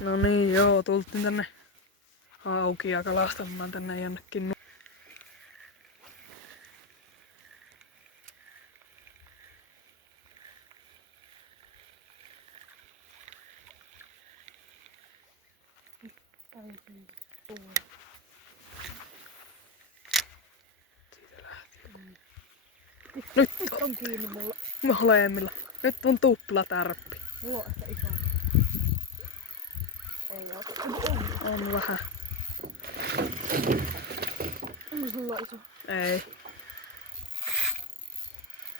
No niin, joo, tultiin tänne haukia kalastamaan tänne jonnekin. Siitä lähti. Nyt on kiinni mulla. Molemmilla. Nyt on tuplatärppi. Mulla on ehkä iso. Ei oo. On vähän. Onko sulla iso? Ei.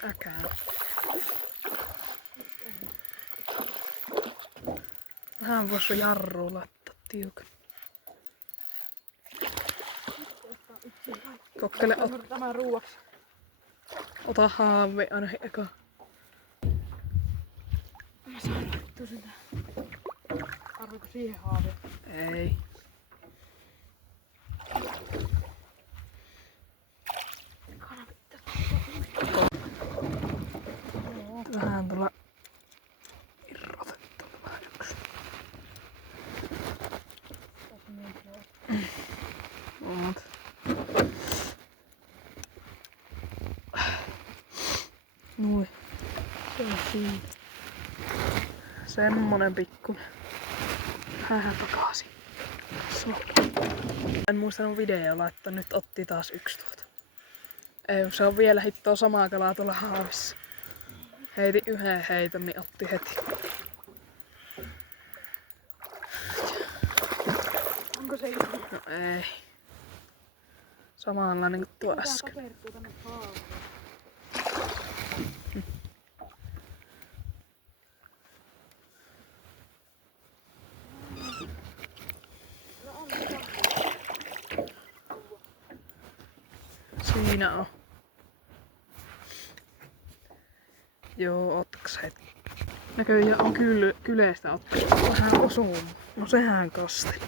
Äkään. Vähän vois jarruun laittaa tiukan. Kokkele Tämä ruuaksi. ota haave aina eka. Mä saan vittu sitä. Tarviiko siihen haavia? Ei. Vähän tuolla irrotettu vähän yksi. Oot. Nui. Se on siinä. Semmonen pikku. Vähän takaisin. En muistanut video laittaa, nyt otti taas yksi tuota. Ei, se on vielä hittoa samaa kalaa tuolla haavissa. Heitin yhden heiton, niin otti heti. Onko se iso? No ei. Samanlainen kuin tuo äsken. Tää tapertuu tänne haavaan. Siinä on. Joo, ottaks heti. Näköjään on kyleistä ottanut vähän osuun. No sehän kasteli.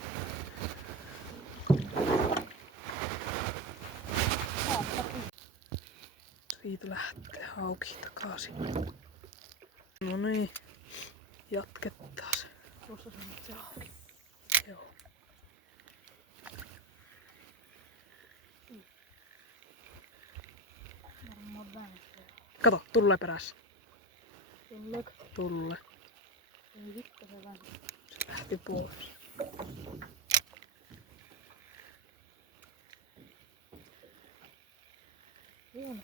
Siitä lähtee hauki takaisin. No niin. Jatketaan se. Tuossa sanot se hauki. Joo. Varmaan vääntyy. Kato, tulle perässä. Tulleeko? Tulle. Ei vittu se vääntyy. Se lähti pois. Hieno.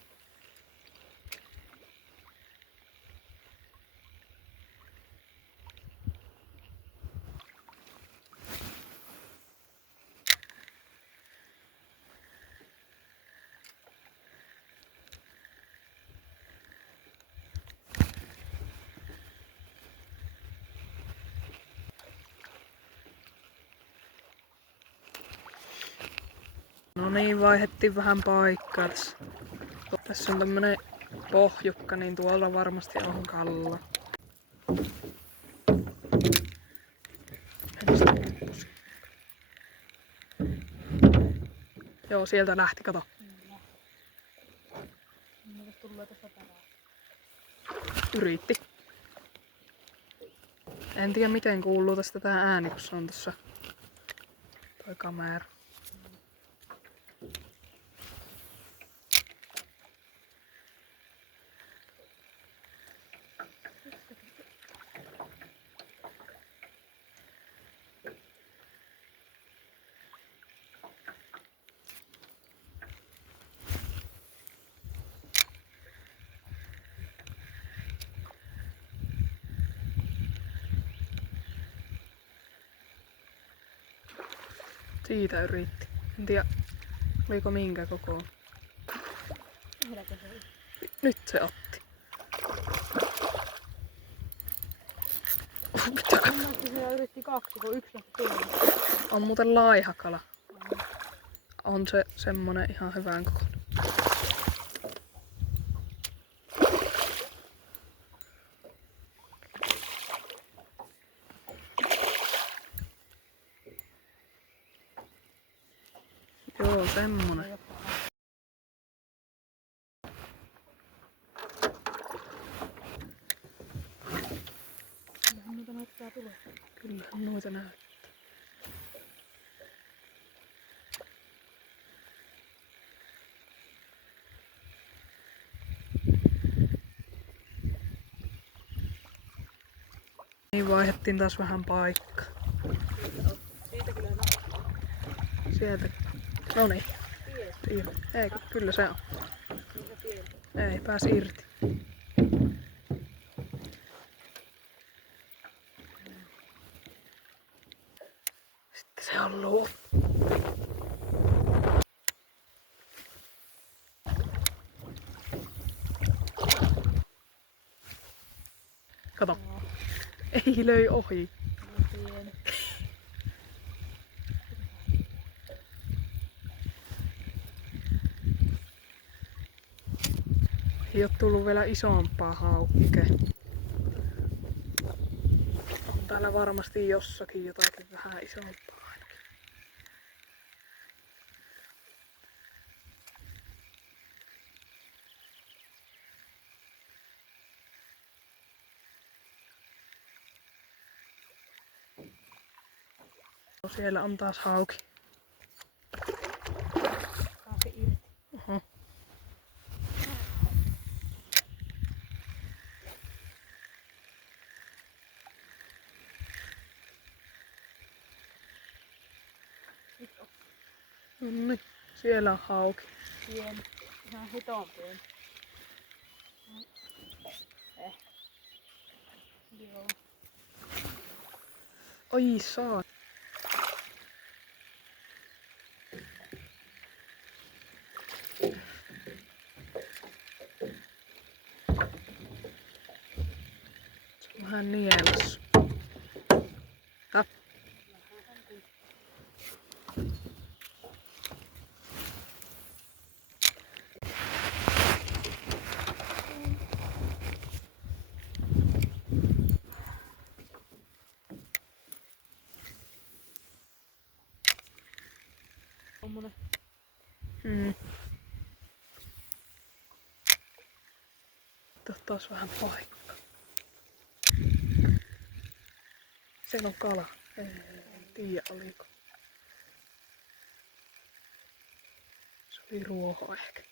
No niin, vaihdettiin vähän paikkaa tässä. Tässä on tämmönen pohjukka, niin tuolla varmasti on kalla. Joo, sieltä lähti, kato. Mitäs tulee tästä perään? Yritti. En tiedä miten kuuluu tästä tää ääni, kun se on tossa toi kamera. Siitä yritti. En tiedä, oliko minkä kokoon. Yhdäkö se? Nyt se otti. Mitä? Se yritti kaksi, kun yksi lähti tuolla. On muuten laiha kala. On se semmonen ihan hyvän kokoinen. Joo, semmonen. Kyllähän noita näyttää tulossa. Kyllä kun noita näyttää. Niin vaihdettiin taas vähän paikkaa. Siitä kyllä näkyy. Sieltä. Noniin. Eikö? Kyllä se on. Ei pääs irti. Sitten se on luu. Kato. Ei löi ohi. Ei oo tullut vielä isompaa haukkea. On täällä varmasti jossakin jotakin vähän isompaa ainakin. Siellä on taas hauki. Pääsi irti. Oho. Noniin, siellä on hauki. Pieni. Ihan hiton pieni. Joo. Oi saa. Se on vähän nielas. Tap. Tommonen. Taas vähän paikka. Siellä on kala. En tiedä oliko. Se oli ruoho ehkä.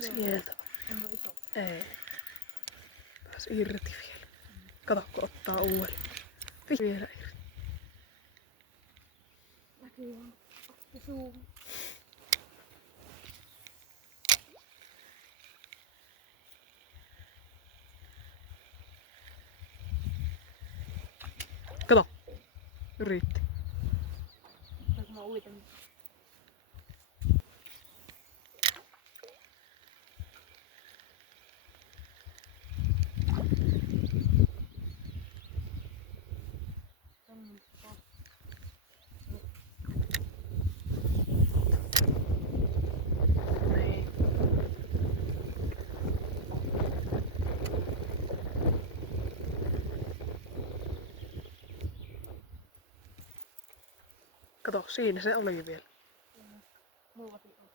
Sieltä. Onko iso? Ei. Pääs irti vielä. Kato kun ottaa uudelleen. Vielä irti. Näkyy vaan. Otti suuhun. Kato. Yritti. Saanko mä uitan? Niin. Kato, siinä se oli vielä. Mullakin on.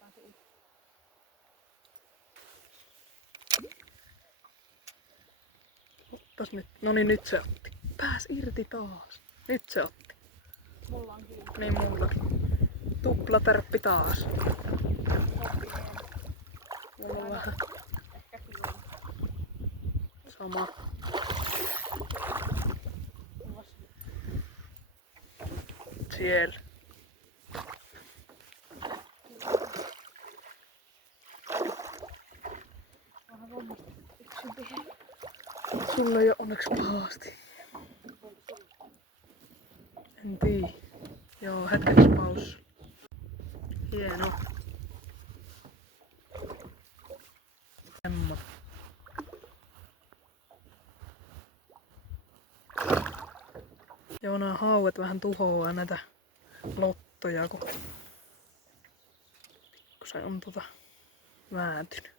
Pääsi irti. Ottas nyt. Noniin, nyt se otti. Pääs irti taas. Nyt se otti. Mulla on kiinni. Niin mullakin. Tuplatärppi taas. Mulla on vähän Ehkä kyllä. sama. Siellä. Vähän vammasta. Yksi vielä. Sulla ei oo onneksi pahasti. En tiedä. Joo, hetkeksi paus. Hieno. Semmoinen. Joo, nämä hauet vähän tuhoaa näitä lottoja, kun se on vääntynyt.